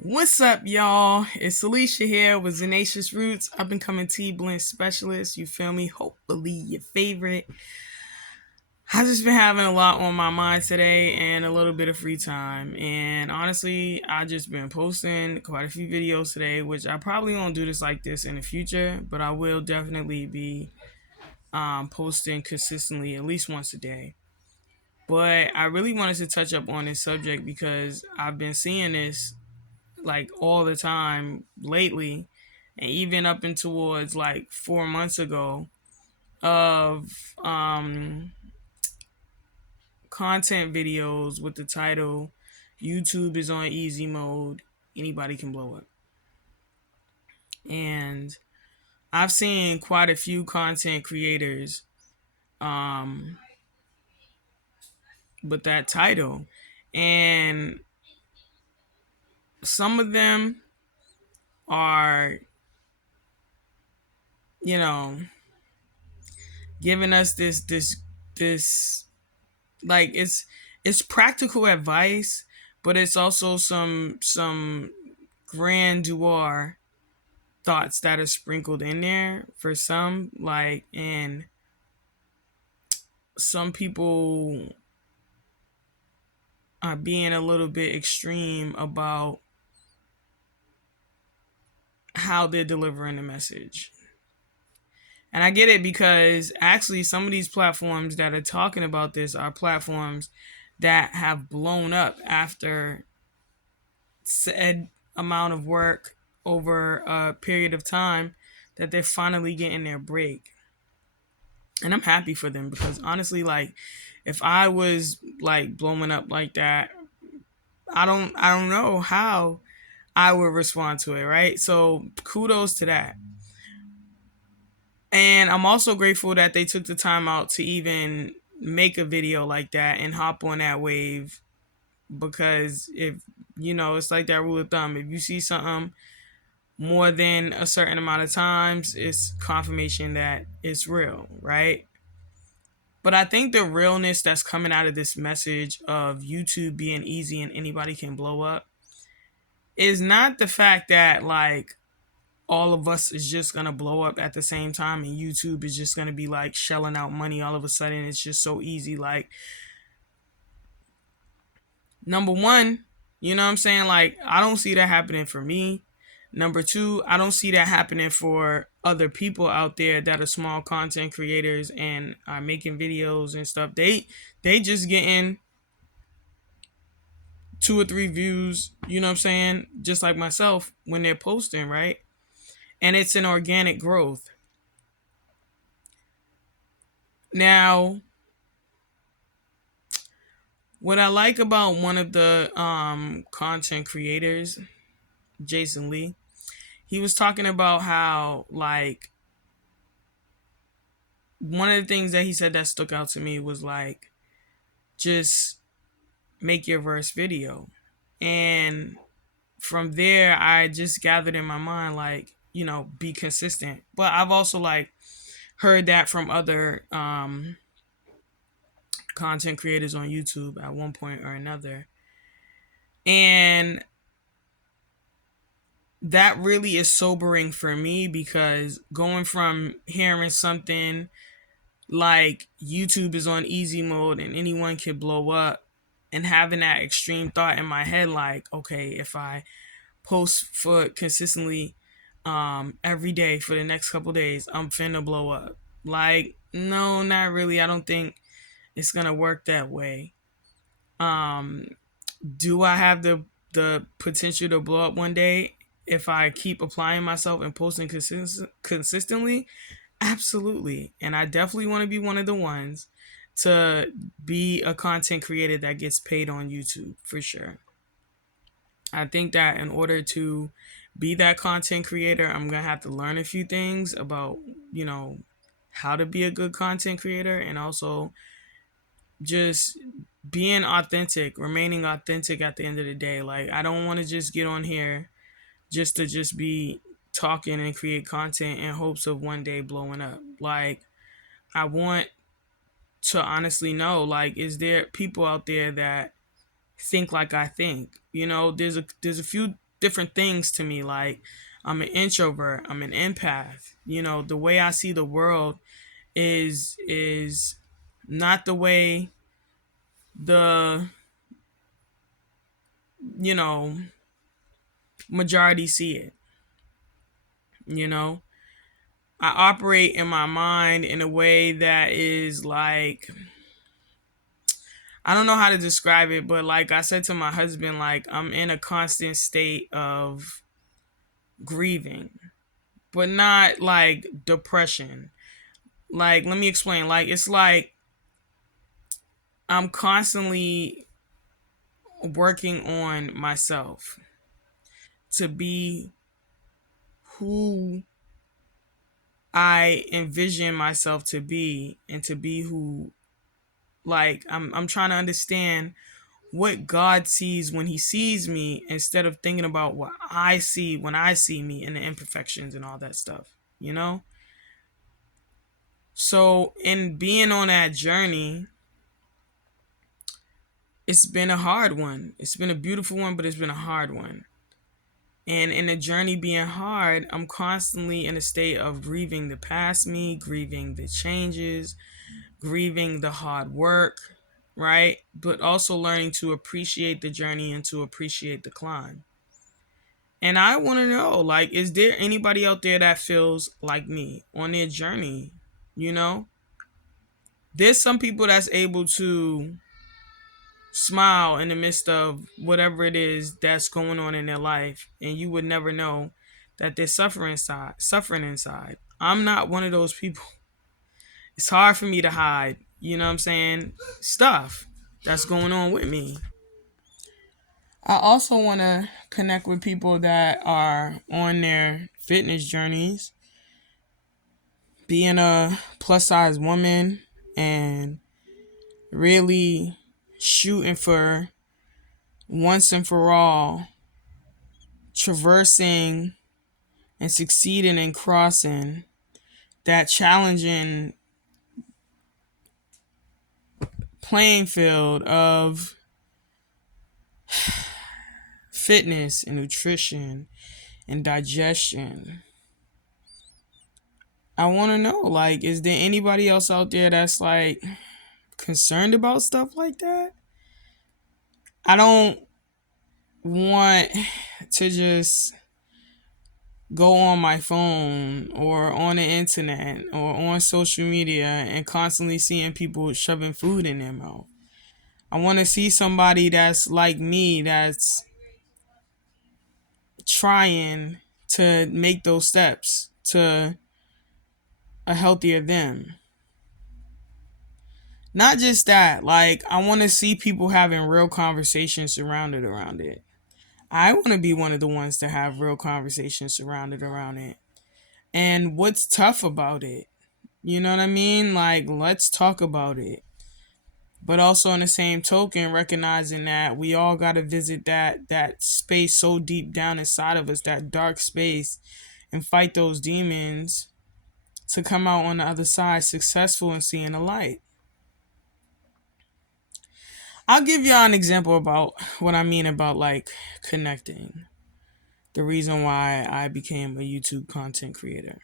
What's up, y'all? It's Alicia here with Zenacious Roots, up and coming tea blend specialist. You feel me? Hopefully, your favorite. I've just been having a lot on my mind today and a little bit of free time. And honestly, I've just been posting quite a few videos today, which I probably won't do this like this in the future, but I will definitely be posting consistently at least once a day. But I really wanted to touch up on this subject because I've been seeing this like all the time lately, and even up and towards like 4 months ago of content videos with the title YouTube is on easy mode, anybody can blow up. And I've seen quite a few content creators with that title, and some of them are, you know, giving us this like it's practical advice, but it's also some grandeur thoughts that are sprinkled in there for some, like, and some people are being a little bit extreme about how they're delivering the message. And I get it, because actually some of these platforms that are talking about this are platforms that have blown up after said amount of work over a period of time, that they're finally getting their break. And I'm happy for them, because honestly, like, if I was like blowing up like that, I don't know how I would respond to it, right? So kudos to that. And I'm also grateful that they took the time out to even make a video like that and hop on that wave, because if it's like that rule of thumb, if you see something more than a certain amount of times, it's confirmation that it's real, right? But I think the realness that's coming out of this message of YouTube being easy and anybody can blow up is not the fact that, like, all of us is just gonna blow up at the same time and YouTube is just gonna be like shelling out money all of a sudden. It's just so easy. Like, number one, you know what I'm saying? Like, I don't see that happening for me. Number two, I don't see that happening for other people out there that are small content creators and are making videos and stuff. They just getting two or three views, you know what I'm saying? Just like myself when they're posting, right? And it's an organic growth. Now, what I like about one of the content creators, Jason Lee, he was talking about how, like, one of the things that he said that stuck out to me was like, just make your verse video. And from there, I just gathered in my mind, like, be consistent. But I've also, like, heard that from other content creators on YouTube at one point or another. And that really is sobering for me, because going from hearing something like YouTube is on easy mode and anyone can blow up, and having that extreme thought in my head, like, okay, if I post for consistently every day for the next couple days, I'm finna blow up. Like, no, not really. I don't think it's gonna work that way. Do I have the potential to blow up one day if I keep applying myself and posting consistently? Absolutely. And I definitely want to be one of the ones to be a content creator that gets paid on YouTube, for sure. I think that in order to be that content creator, I'm going to have to learn a few things about, how to be a good content creator, and also just being authentic, remaining authentic at the end of the day. Like, I don't want to just get on here just to just be talking and create content in hopes of one day blowing up. Like, I want to honestly know, like, is there people out there that think like I think? There's a few different things to me. Like, I'm an introvert, I'm an empath. The way I see the world is not the way the you know majority see it. You know, I operate in my mind in a way that is like, I don't know how to describe it, but like I said to my husband, like, I'm in a constant state of grieving, but not like depression. Like, let me explain. Like, it's like I'm constantly working on myself to be who I envision myself to be, and to be who, like, I'm trying to understand what God sees when he sees me, instead of thinking about what I see when I see me, and the imperfections and all that stuff, you know? So, in being on that journey, it's been a hard one. It's been a beautiful one, but it's been a hard one. And in the journey being hard, I'm constantly in a state of grieving the past me, grieving the changes, grieving the hard work, right? But also learning to appreciate the journey and to appreciate the climb. And I want to know, like, is there anybody out there that feels like me on their journey? You know, there's some people that's able to smile in the midst of whatever it is that's going on in their life, and you would never know that they're suffering inside. I'm not one of those people. It's hard for me to hide, you know what I'm saying, stuff that's going on with me. I also want to connect with people that are on their fitness journeys, being a plus size woman and really shooting for, once and for all, traversing and succeeding in crossing that challenging playing field of fitness and nutrition and digestion. I want to know, like, is there anybody else out there that's like concerned about stuff like that? I don't want to just go on my phone or on the internet or on social media and constantly seeing people shoving food in their mouth. I want to see somebody that's like me, that's trying to make those steps to a healthier them. Not just that, like, I want to see people having real conversations surrounded around it. I want to be one of the ones to have real conversations surrounded around it. And what's tough about it? You know what I mean? Like, let's talk about it. But also, in the same token, recognizing that we all got to visit that space so deep down inside of us, that dark space, and fight those demons to come out on the other side successful and seeing the light. I'll give y'all an example about what I mean about, like, connecting. The reason why I became a YouTube content creator.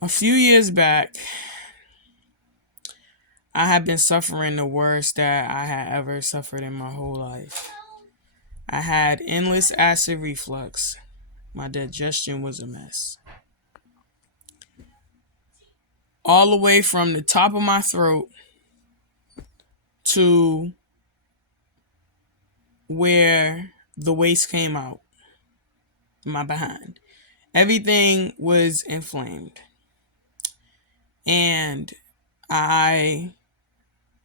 A few years back, I had been suffering the worst that I had ever suffered in my whole life. I had endless acid reflux. My digestion was a mess. All the way from the top of my throat to where the waist came out, my behind. Everything was inflamed. And I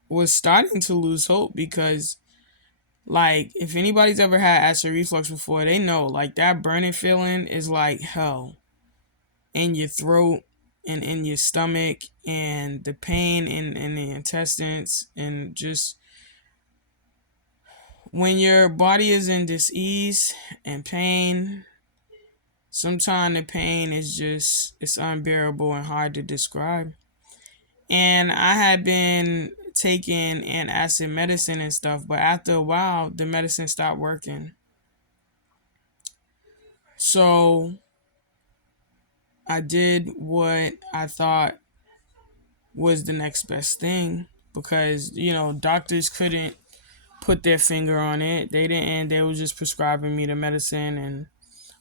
was starting to lose hope because, like, if anybody's ever had acid reflux before, they know, like, that burning feeling is like hell in your throat and in your stomach, and the pain in the intestines, and just when your body is in dis-ease and pain, sometimes the pain is just, it's unbearable and hard to describe. And I had been taking antacid medicine and stuff, but after a while, the medicine stopped working. So I did what I thought was the next best thing because, doctors couldn't put their finger on it. They didn't, they was just prescribing me the medicine. And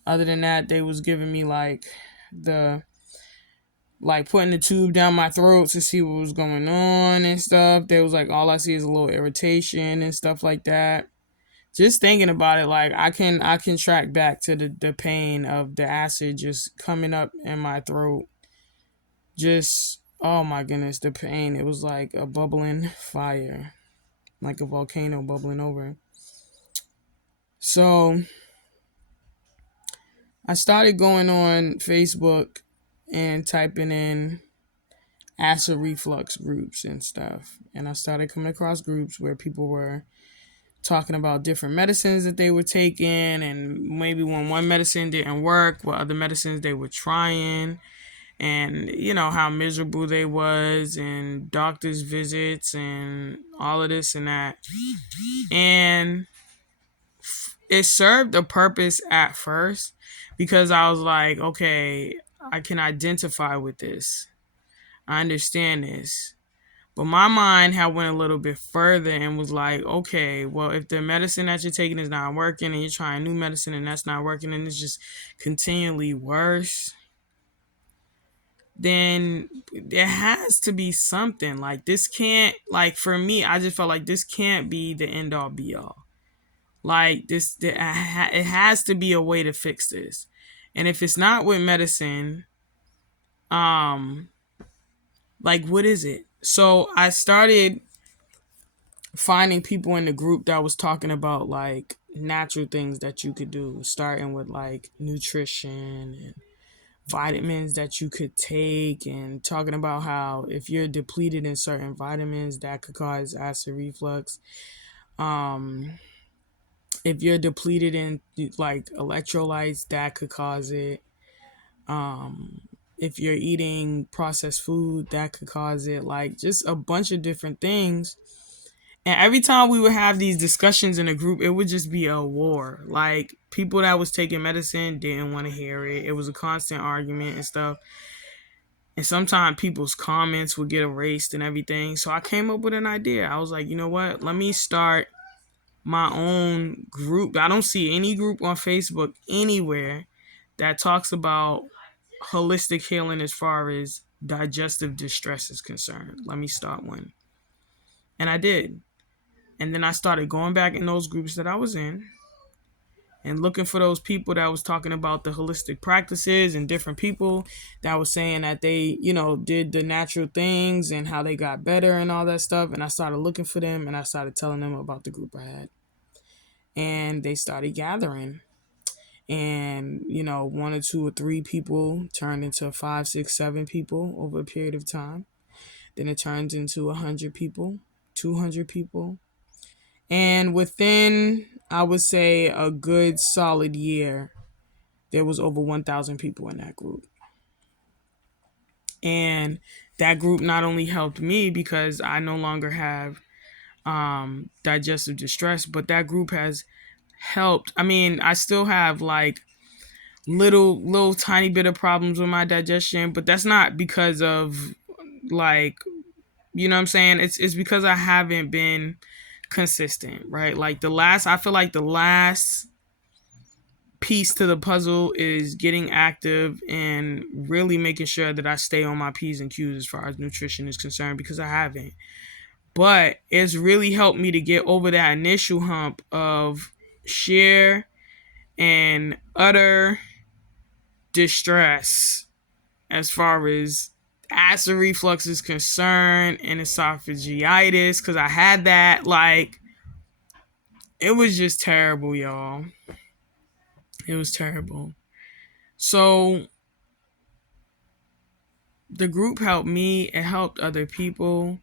other than that, they was giving me the, putting the tube down my throat to see what was going on and stuff. They was like, all I see is a little irritation and stuff like that. Just thinking about it, I can track back to the pain of the acid just coming up in my throat. Just, oh my goodness, the pain. It was like a bubbling fire, like a volcano bubbling over. So I started going on Facebook and typing in acid reflux groups and stuff. And I started coming across groups where people were talking about different medicines that they were taking, and maybe when one medicine didn't work, what other medicines they were trying, and how miserable they was, and doctor's visits and all of this and that. And it served a purpose at first because I was like, okay, I can identify with this. I understand this. But my mind had went a little bit further and was like, okay, well, if the medicine that you're taking is not working and you're trying new medicine and that's not working and it's just continually worse, then there has to be something. Like, this can't, like, for me, I just felt like this can't be the end all be all. Like, it has to be a way to fix this. And if it's not with medicine, like, what is it? So I started finding people in the group that was talking about like natural things that you could do, starting with like nutrition and vitamins that you could take, and talking about how if you're depleted in certain vitamins that could cause acid reflux. If you're depleted in like electrolytes, that could cause it. If you're eating processed food, that could cause it. Like, just a bunch of different things. And every time we would have these discussions in a group, it would just be a war. Like, people that was taking medicine didn't want to hear it. It was a constant argument and stuff. And sometimes people's comments would get erased and everything. So I came up with an idea. I was like, you know what? Let me start my own group. I don't see any group on Facebook anywhere that talks about holistic healing as far as digestive distress is concerned. Let me start one. And I did. And then I started going back in those groups that I was in and looking for those people that was talking about the holistic practices, and different people that was saying that they, did the natural things and how they got better and all that stuff. And I started looking for them, and I started telling them about the group I had. And they started gathering. And, one or two or three people turned into 5, 6, 7 people over a period of time. Then it turned into 100 people, 200 people. And within, I would say, a good solid year, there was over 1,000 people in that group. And that group not only helped me because I no longer have digestive distress, but that group has helped. I mean, I still have like little tiny bit of problems with my digestion, but that's not because of like, you know what I'm saying? It's because I haven't been consistent, right? Like, I feel like the last piece to the puzzle is getting active and really making sure that I stay on my P's and Q's as far as nutrition is concerned, because I haven't. But it's really helped me to get over that initial hump of sheer and utter distress as far as acid reflux is concerned, and esophagitis, because I had that. Like, it was just terrible, y'all. It was terrible. So the group helped me, it helped other people,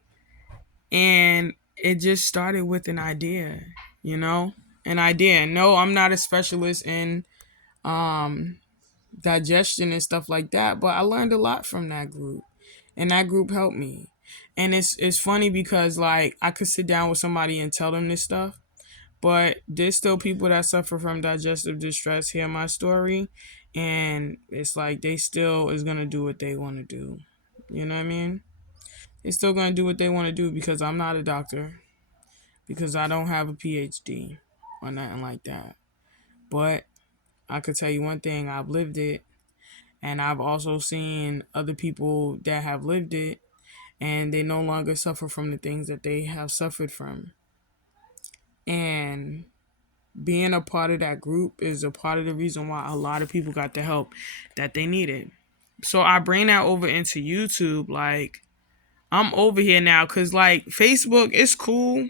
and it just started with an idea, an idea. No, I'm not a specialist in digestion and stuff like that, but I learned a lot from that group, and that group helped me. And it's funny because, like, I could sit down with somebody and tell them this stuff, But there's still people that suffer from digestive distress hear my story, and it's like they still is gonna do what they want to do. You know what I mean? They still gonna do what they want to do because I'm not a doctor, because I don't have a PhD or nothing like that. But I could tell you one thing: I've lived it, and I've also seen other people that have lived it, and they no longer suffer from the things that they have suffered from. And being a part of that group is a part of the reason why a lot of people got the help that they needed. So I bring that over into YouTube. Like, I'm over here now because, like, Facebook is cool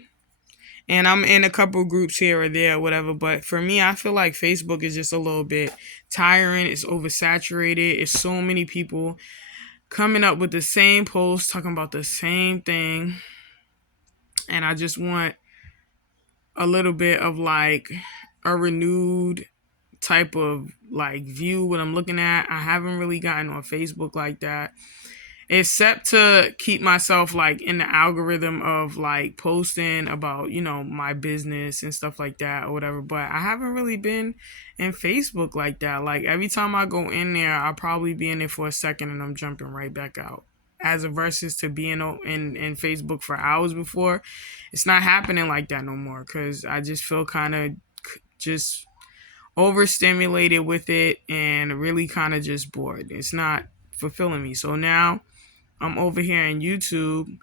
and I'm in a couple groups here or there or whatever. But for me, I feel like Facebook is just a little bit tiring. It's oversaturated. It's so many people coming up with the same post, talking about the same thing. And I just want a little bit of like a renewed type of like view what I'm looking at. I haven't really gotten on Facebook like that, except to keep myself like in the algorithm of like posting about, you know, my business and stuff like that or whatever. But I haven't really been in Facebook like that. Like every time I go in there, I'll probably be in there for a second and I'm jumping right back out. As a versus to being in Facebook for hours before, it's not happening like that no more because I just feel kind of just overstimulated with it and really kind of just bored. It's not fulfilling me. So now I'm over here in YouTube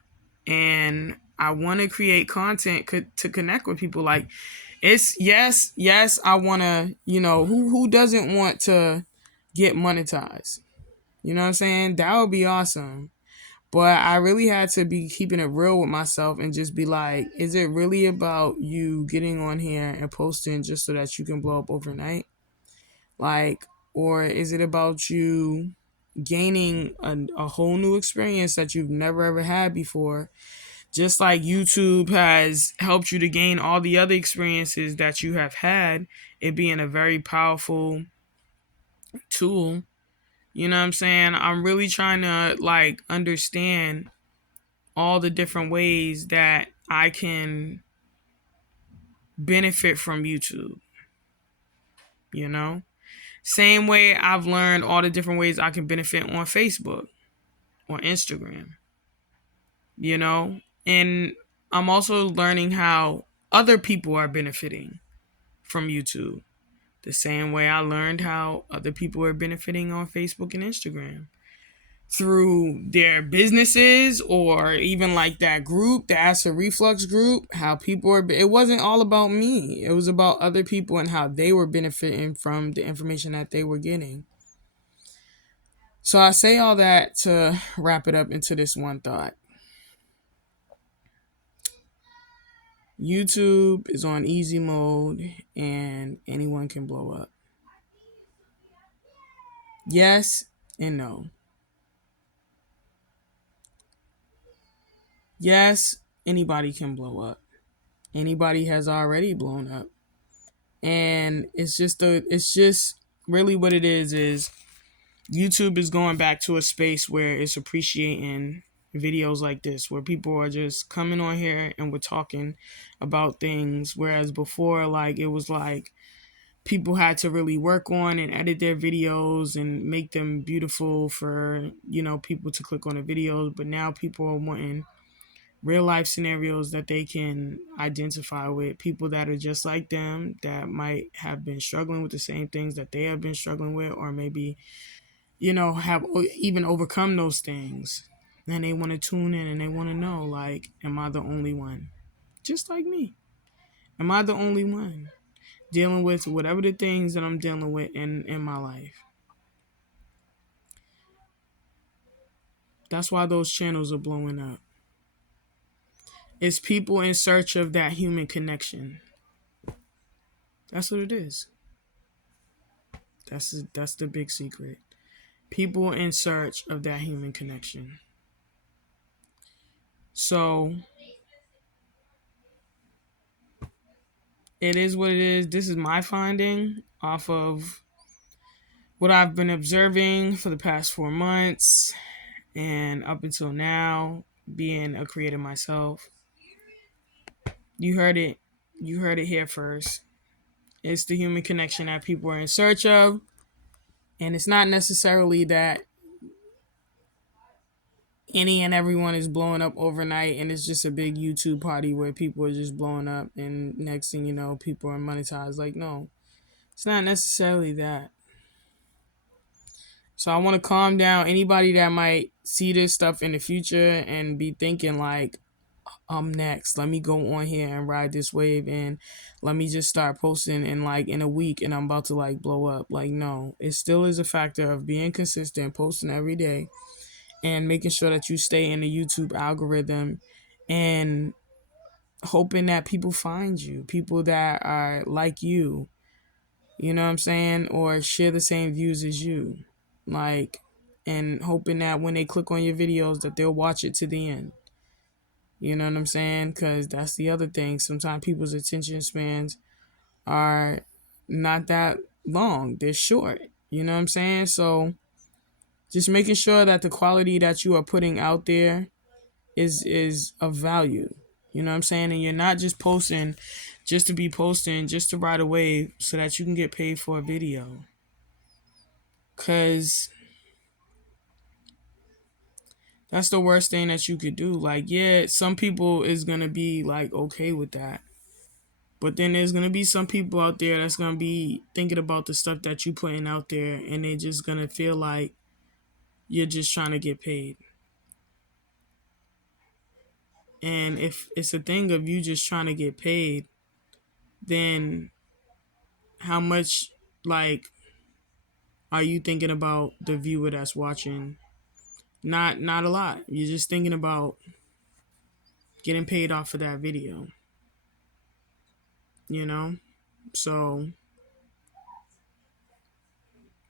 and I want to create content to connect with people. Like, it's yes, I want to, you know, who doesn't want to get monetized? You know what I'm saying? That would be awesome. But I really had to be keeping it real with myself and just be like, is it really about you getting on here and posting just so that you can blow up overnight? Like, or is it about you gaining a whole new experience that you've never ever had before? Just like YouTube has helped you to gain all the other experiences that you have had, it being a very powerful tool. You know what I'm saying? I'm really trying to like understand all the different ways that I can benefit from YouTube, you know? Same way I've learned all the different ways I can benefit on Facebook or Instagram, you know? And I'm also learning how other people are benefiting from YouTube. The same way I learned how other people are benefiting on Facebook and Instagram through their businesses or even like that group, the acid reflux group, how people are, it wasn't all about me. It was about other people and how they were benefiting from the information that they were getting. So I say all that to wrap it up into this one thought. YouTube is on easy mode and anyone can blow up. Yes and no. Yes, anybody can blow up. Anybody has already blown up. And it's just really what it is YouTube is going back to a space where it's appreciating videos like this, where people are just coming on here and we're talking about things, whereas before, like, it was like people had to really work on and edit their videos and make them beautiful for, you know, people to click on the videos. But now people are wanting real life scenarios that they can identify with, people that are just like them, that might have been struggling with the same things that they have been struggling with, or maybe, you know, have even overcome those things. And they want to tune in and they want to know, like, am I the only one? Just like me. Am I the only one dealing with whatever the things that I'm dealing with in my life? That's why those channels are blowing up. It's people in search of that human connection. That's what it is. That's the big secret. People in search of that human connection. So it is what it is. This is my finding off of what I've been observing for the past 4 months and up until now, being a creator myself. You heard it. You heard it here first. It's the human connection that people are in search of. And it's not necessarily that any and everyone is blowing up overnight and it's just a big YouTube party where people are just blowing up and next thing you know, people are monetized. Like, no, it's not necessarily that. So I want to calm down anybody that might see this stuff in the future and be thinking like, I'm next. Let me go on here and ride this wave and let me just start posting in a week and I'm about to like blow up. Like, no, it still is a factor of being consistent, posting every day and making sure that you stay in the YouTube algorithm and hoping that people find you, people that are like you know what I'm saying, or share the same views as you. Like, and hoping that when they click on your videos that they'll watch it to the end. You know what I'm saying? Because that's the other thing. Sometimes people's attention spans are not that long. They're short. You know what I'm saying? So just making sure that the quality that you are putting out there is of value. You know what I'm saying? And you're not just posting just to be posting, just to ride a wave so that you can get paid for a video. Because that's the worst thing that you could do. Like, yeah, some people is going to be like okay with that. But then there's going to be some people out there that's going to be thinking about the stuff that you putting out there and they're just going to feel like you're just trying to get paid. And if it's a thing of you just trying to get paid, then how much like are you thinking about the viewer that's watching? Not a lot. You're just thinking about getting paid off of that video. You know? So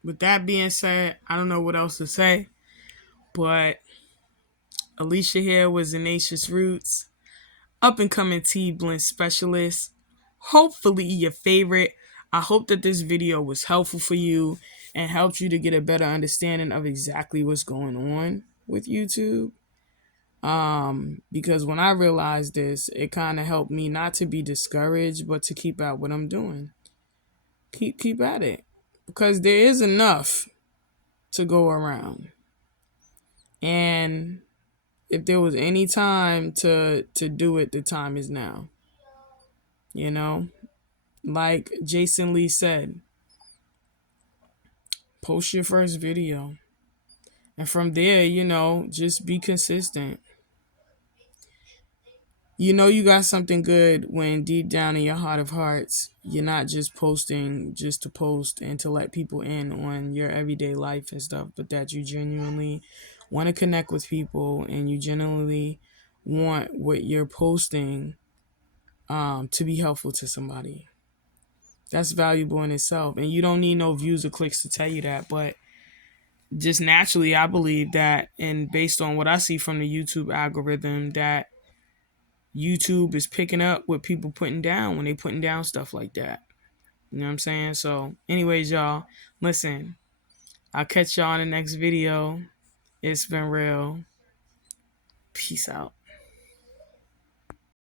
with that being said, I don't know what else to say, but Alicia here was Tenacious Roots, up and coming tea blend specialist. Hopefully your favorite. I hope that this video was helpful for you and helped you to get a better understanding of exactly what's going on with YouTube. Because when I realized this, it kind of helped me not to be discouraged, but to keep at what I'm doing. Keep at it. Because there is enough to go around. And if there was any time to do it, the time is now. You know? Like Jason Lee said, post your first video. And from there, just be consistent. You know you got something good when deep down in your heart of hearts, you're not just posting just to post and to let people in on your everyday life and stuff, but that you genuinely want to connect with people and you genuinely want what you're posting to be helpful to somebody. That's valuable in itself. And you don't need no views or clicks to tell you that, but just naturally, I believe that, and based on what I see from the YouTube algorithm, that YouTube is picking up what people putting down when they putting down stuff like that. You know what I'm saying? So anyways, y'all, listen, I'll catch y'all in the next video. It's been real. Peace out.